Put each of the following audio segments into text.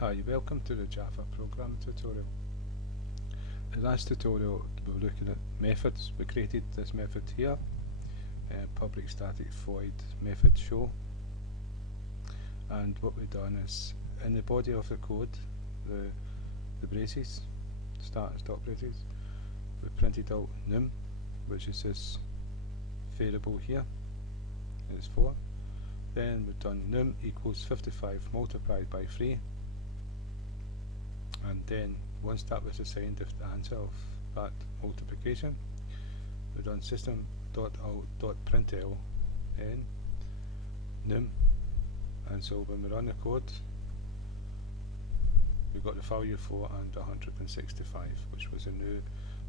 Hi, welcome to the Java program tutorial. In the last tutorial we were looking at methods. We created this method here, public static void method show, and what we've done is in the body of the code, the braces, start and stop braces, we printed out num, which is this variable here, it's 4. Then we've done num equals 55 multiplied by 3, and then once that was assigned as the answer of that multiplication, we've done system.out.println num, and so when we run the code we got the value 4 and 165, which was a new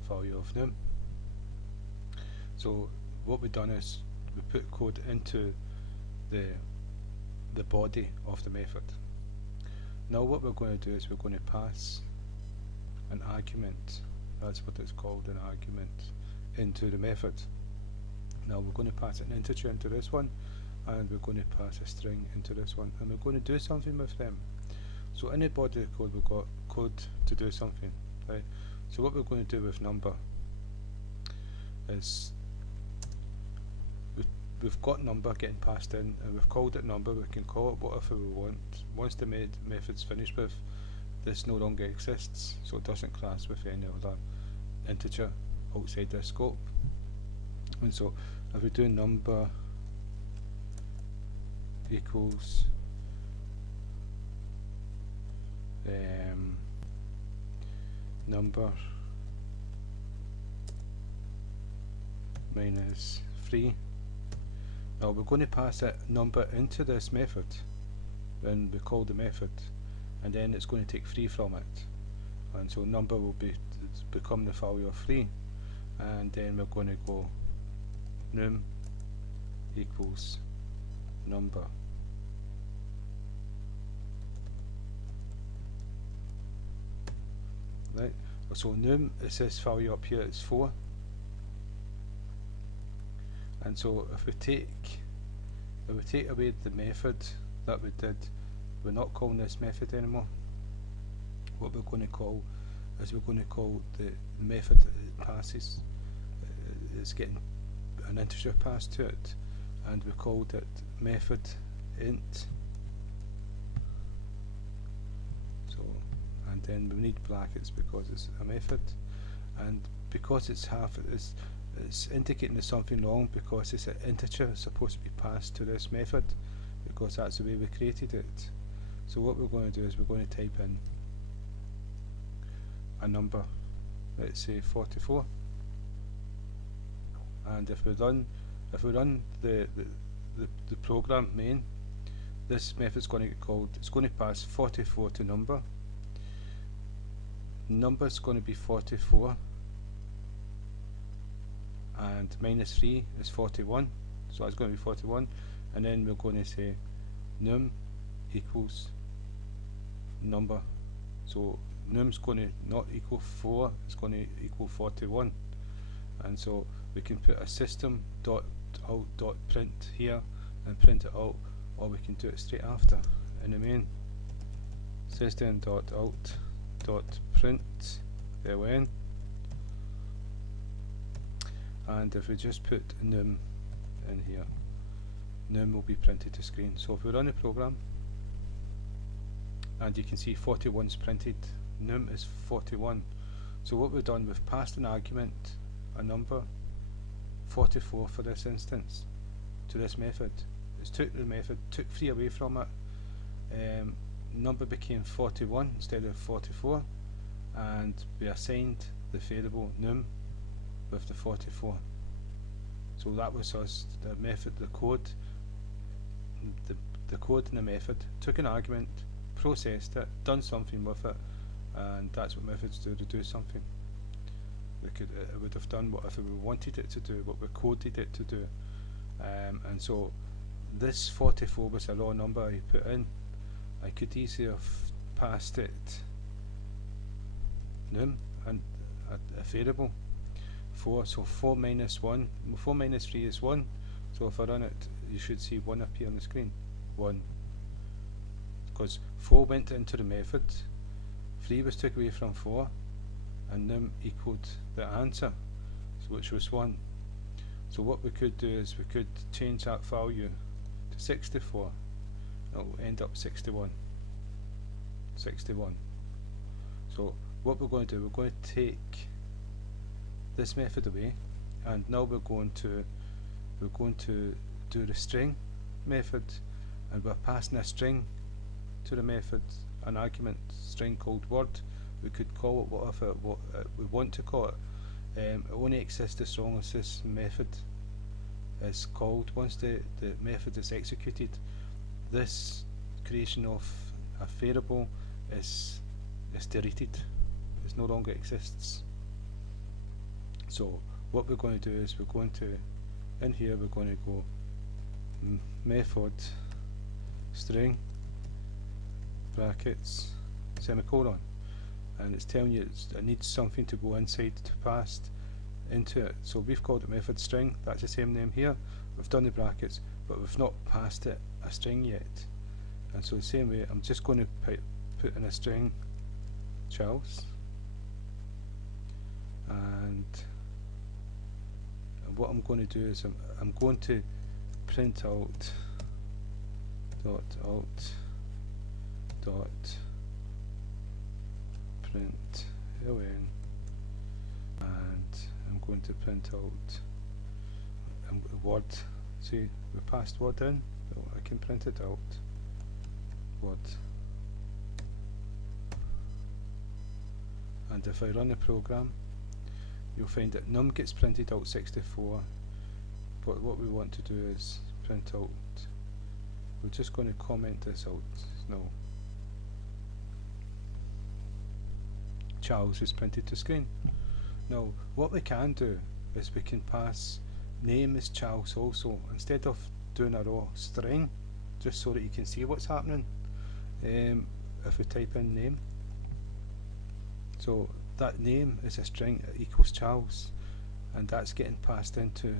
value of num. So what we've done is we put code into the body of the method. Now what we're going to do is we're going to pass an argument, that's what it's called, an argument, into the method. Now we're going to pass an integer into this one, and we're going to pass a string into this one, and we're going to do something with them. So in the body of the code we've got code to do something, right? So what we're going to do with number is we've got number getting passed in, and we've called it number. We can call it whatever we want. Once the method's finished with, this no longer exists, so it doesn't class with any other integer outside this scope. And so if we do number equals number minus 3. Now we're going to pass that number into this method when we call the method, and then it's going to take 3 from it, and so number will become the value of 3, and then we're going to go num equals number. Right, so num is this value up here, it's 4, and so if we take away the method that we did, we're not calling this method anymore. What we're going to call is we're going to call the method it passes, it's getting an integer passed to it, and we called it method int. So, and then we need brackets because it's a method, and because it's it's indicating there's something wrong because it's an integer supposed to be passed to this method, because that's the way we created it. So what we're going to do is we're going to type in a number, let's say 44, and if we run the program main, this method's going to get called. It's going to pass 44 to number. Number's going to be 44, and minus 3 is 41, so it's going to be 41, and then we're going to say num equals number. So num's going to not equal 4, it's going to equal 41, and so we can put a system.out.print here and print it out, or we can do it straight after in the main. System.out.println, and if we just put num in here, num will be printed to screen. So if we run the program, and you can see 41 is printed, num is 41. So what we've done, we've passed an argument, a number 44 for this instance, to this method. It's took the method, took 3 away from it, number became 41 instead of 44, and we assigned the variable num with the 44. So that was us, the method, the code in the method took an argument, processed it, done something with it, and that's what methods do, to do something. It would have done whatever we wanted it to do, what we coded it to do, and so this 44 was a raw number I put in. I could easily have passed it num and a variable 4, so 4 minus 1, 4 minus 3 is 1, so if I run it you should see 1 appear on the screen, 1. because 4 went into the method, 3 was took away from 4, and num equaled the answer, which was 1. So what we could do is we could change that value to 64. It'll end up 61. 61. So what we're going to do, we're going to take this method away, and now we're going to do the string method, and we're passing a string to the method, an argument string called word. We could call it whatever we want to call it. It only exists as long as this method is called. Once the method is executed, this creation of a variable is deleted. It no longer exists. So what we're going to do is we're going to, in here we're going to go method string brackets semicolon, and it's telling you it needs something to go inside to pass into it. So we've called it method string, that's the same name here. We've done the brackets, but we've not passed it a string yet. And so the same way, I'm just going to put in a string Charles, and what I'm going to do is I'm going to print out dot print ln, and I'm going to print out word. See, we passed word in, so I can print it out. Word. And if I run the program, you'll find that num gets printed out 64, but what we want to do is print out, we're just going to comment this out now. Charles is printed to screen. Now what we can do is we can pass name as Charles also, instead of doing a raw string, just so that you can see what's happening. If we type in name, so that name is a string, it equals Charles, and that's getting passed into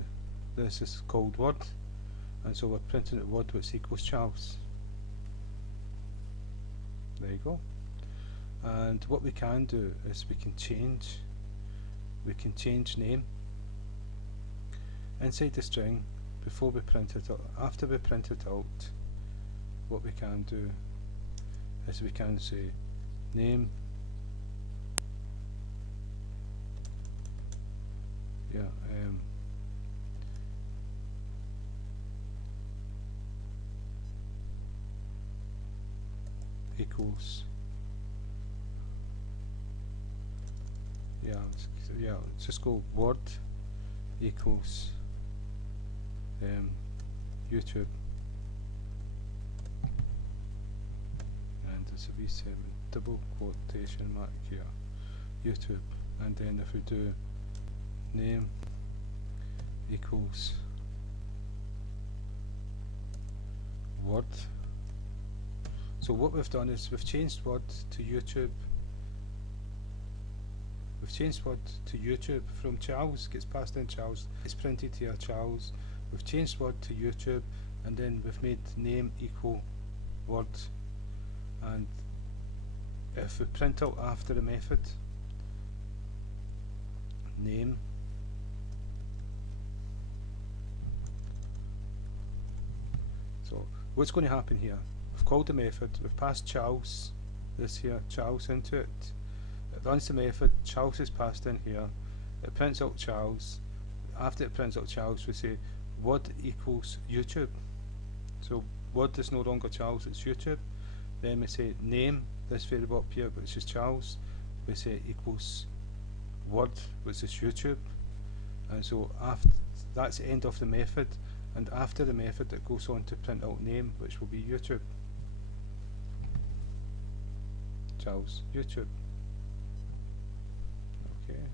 this is called word, and so we're printing at word which equals Charles. There you go. And what we can do is we can change name inside the string before we print it out. After we print it out, what we can do is we can say name equals let's just go word equals YouTube, and it's a V7 double quotation mark here, YouTube, and then if we do name equals word. So what we've done is we've changed word to YouTube. We've changed word to YouTube from Charles, gets passed in Charles, it's printed here Charles. We've changed word to YouTube, and then we've made name equal word. And if we print out after the method name so what's going to happen here, we've called the method, we've passed Charles, this here Charles into it. It runs the method, Charles is passed in here, it prints out Charles. After it prints out Charles, we say word equals YouTube. So word is no longer Charles, it's YouTube. Then we say name, this variable up here which is Charles, we say equals word which is YouTube. And so after that's the end of the method, and after the method it goes on to print out name, which will be YouTube. Charles, YouTube. Okay.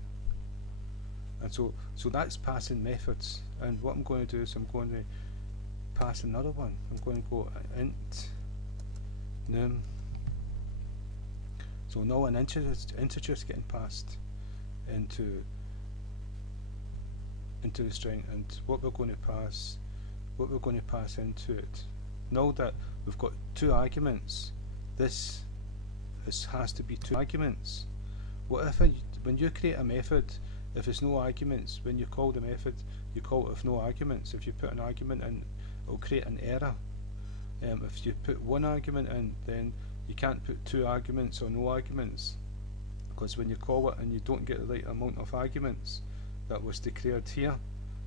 And so that's passing methods, and what I'm going to do is I'm going to pass another one. I'm going to go int num. So now an integer is getting passed into the string, and what we're going to pass into it. Now that we've got two arguments, this has to be 2 arguments. What if when you create a method, if it's no arguments, when you call the method, you call it with no arguments. If you put an argument in, it will create an error. If you put 1 argument in, then you can't put 2 arguments or no arguments, because when you call it and you don't get the right amount of arguments that was declared here,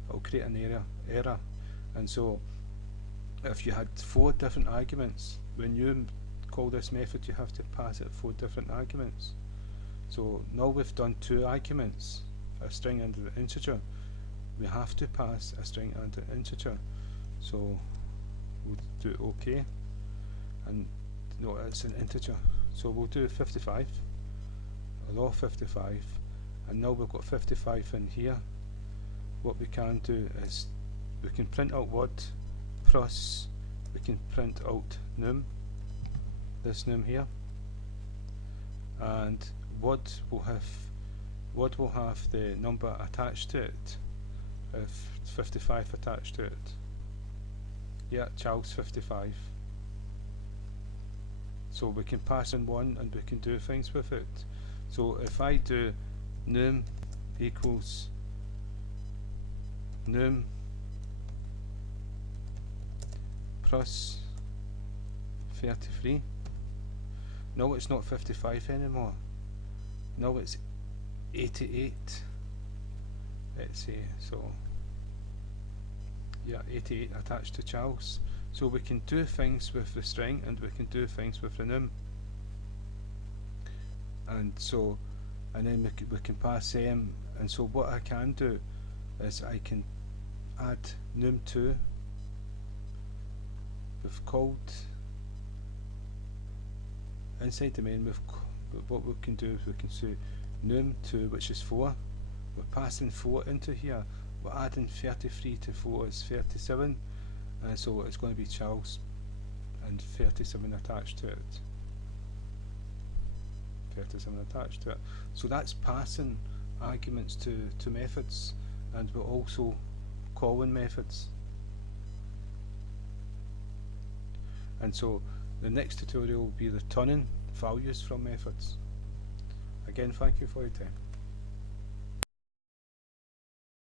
it will create an error. And so if you had 4 different arguments, when you call this method, you have to pass it 4 different arguments. So now we've done 2 arguments, a string and an integer. We have to pass a string and an integer. So we'll do OK, and no, it's an integer. So we'll do 55, a raw 55, and now we've got 55 in here. What we can do is we can print out word plus we can print out num, this num here, and word will have the number attached to it, if 55 attached to it. Yeah, Charles 55. So we can pass in 1 and we can do things with it. So if I do num equals num plus 33, now it's not 55 anymore. Now it's 88. Let's see, so yeah, 88 attached to Charles. So we can do things with the string and we can do things with the num. And so, and then we can pass and so what I can do is I can add num2. We've called inside the main, what we can do is we can say num2, which is 4. We're passing 4 into here. We're adding 33 to 4 is 37, and so it's going to be Charles and 37 attached to it. 37 attached to it. So that's passing arguments to methods, and we're also calling methods. And so the next tutorial will be returning values from methods. Again, thank you for your time.